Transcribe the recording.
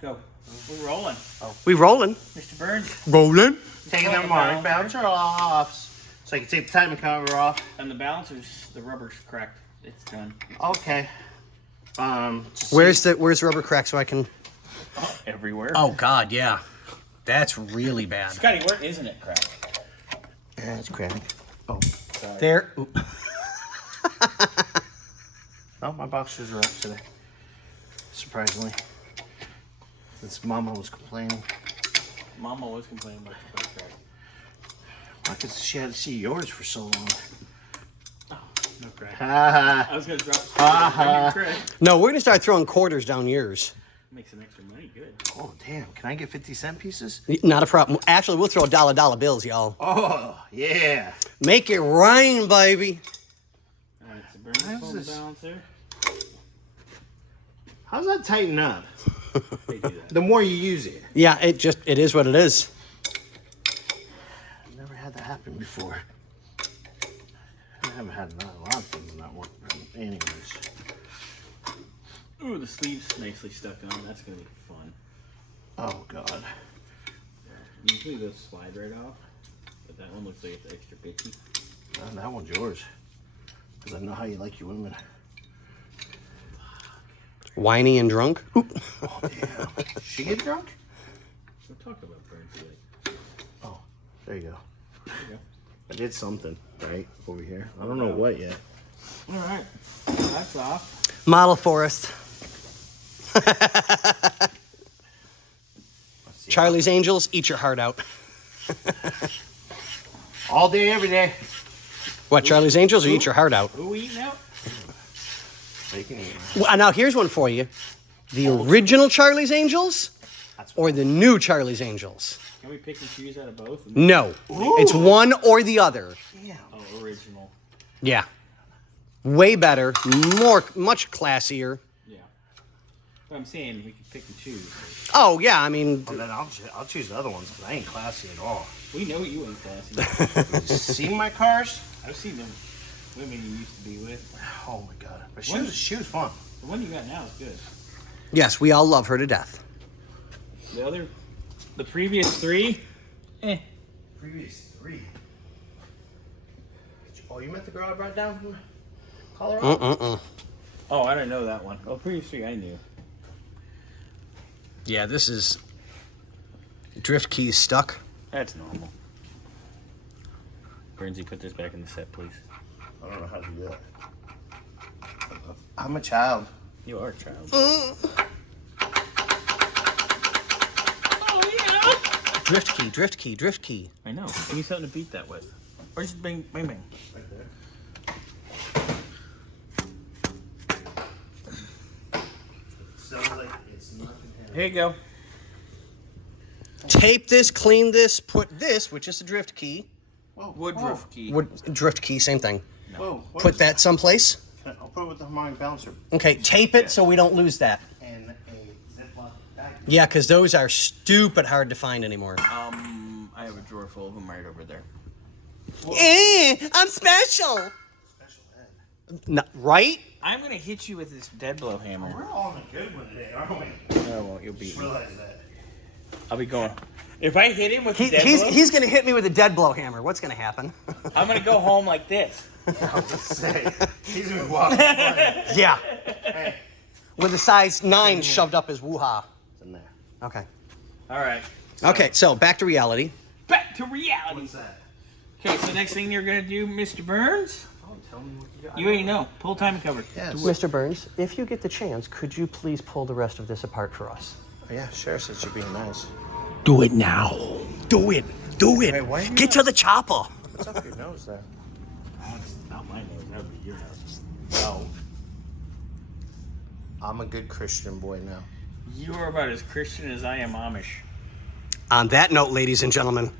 Go. We're rolling. Oh. We rolling. Mr. Burns. Rolling. Taking the harmonic balancer off. So I can take the timing cover off. And the balancer's, the rubber's cracked. It's done. Okay. Where's the rubber crack so I can... Oh, everywhere. Oh, God, yeah. That's really bad. Scotty, where isn't it cracked? Yeah, it's cracked. Oh. Sorry. There. Oh, my boxers are up today. Surprisingly. Since Mama was complaining. Mama was complaining about your butt crack. Because she had to see yours for so long. Oh, no crack. Ha I was going to drop crack. No, we're going to start throwing quarters down yours. Make some extra money. Good. Oh, damn. Can I get 50-cent pieces? Not a problem. Actually, we'll throw dollar bills, y'all. Oh, yeah. Make it rain, baby. All right, so Burns pull the balancer. How's that tighten up? They do that. The more you use it. Yeah, it is what it is. I've never had that happen before. I haven't had a lot of things not work. Anyways. Ooh, the sleeve's nicely stuck on. That's going to be fun. Oh, God. Usually those slide right off, but that one looks like it's extra bitchy. That one's yours. Because I know how you like your women. Whiny and drunk. Ooh. Oh, damn. She get drunk? We'll talk about Burns today. Oh, there you go. There you go. I did something right over here. I don't know what yet. All right. Well, that's off. Model Forest. Charlie's Angels, eat your heart out. All day, every day. What, Charlie's Angels or eat your heart out? Who we eating out? Bacon. Well, now, here's one for you. The original Charlie's Angels or the new Charlie's Angels? Can we pick and choose out of both? No. Ooh. It's one or the other. Damn. Oh, original. Yeah. Way better, much classier. Yeah. But I'm saying we can pick and choose. Oh, yeah, I mean... Well, then I'll choose the other ones, because I ain't classy at all. We know you ain't classy. See my cars? I've seen them women you used to be with. Oh, my God. But she was fun. The one you got now is good. Yes, we all love her to death. The previous three, Previous 3. Oh, you meant the girl I brought down from Colorado? Oh, I didn't know that one. Oh, previous 3 I knew. Yeah, this is... Drift keys stuck. That's normal. Burnsy, put this back in the set, please. I don't know how to do that. I'm a child. You are a child. Oh, yeah. Drift key. I know. Give me something to beat that with. Or just bang, bang, bang. Right there. It sounds like it's not contaminated. Here you go. Tape this, clean this, put this, which is the drift key. Whoa, Woodruff key. Drift key, same thing. Whoa. What Put is that someplace. I'll put it with the harmonic balancer Okay, tape it so we don't lose that. and a Ziploc bag. Yeah, because those are stupid hard to find anymore. I have a drawer full of them right over there. I'm special. Special ed. No, right? I'm gonna hit you with this dead blow hammer. We're all in a good one today, aren't we? Oh, well, you'll beat Just me. realize that. I'll be going. If I hit him with the dead blow, He's going to hit me with a dead blow hammer. What's going to happen? I'm gonna go home like this. I was gonna say, he's gonna be walking. It's Yeah. Hey, With a size 9 shoved up his woo-ha. in there. Okay. All right. Okay, so back to reality. Back to reality. What's that? Okay, so next thing you're gonna do, Mr. Burns? Oh, tell me what you got. You already know. Pull timing cover. Yes. Mr. Burns, if you get the chance, could you please pull the rest of this apart for us? Oh, yeah, Sheriff said you're being nice. Do it now. Do it. Do it. Hey, why are you Get to the chopper. What's up your nose there? That's not my nose. That would be your nose. No. I'm a good Christian boy now. You are about as Christian as I am Amish. On that note, ladies and gentlemen,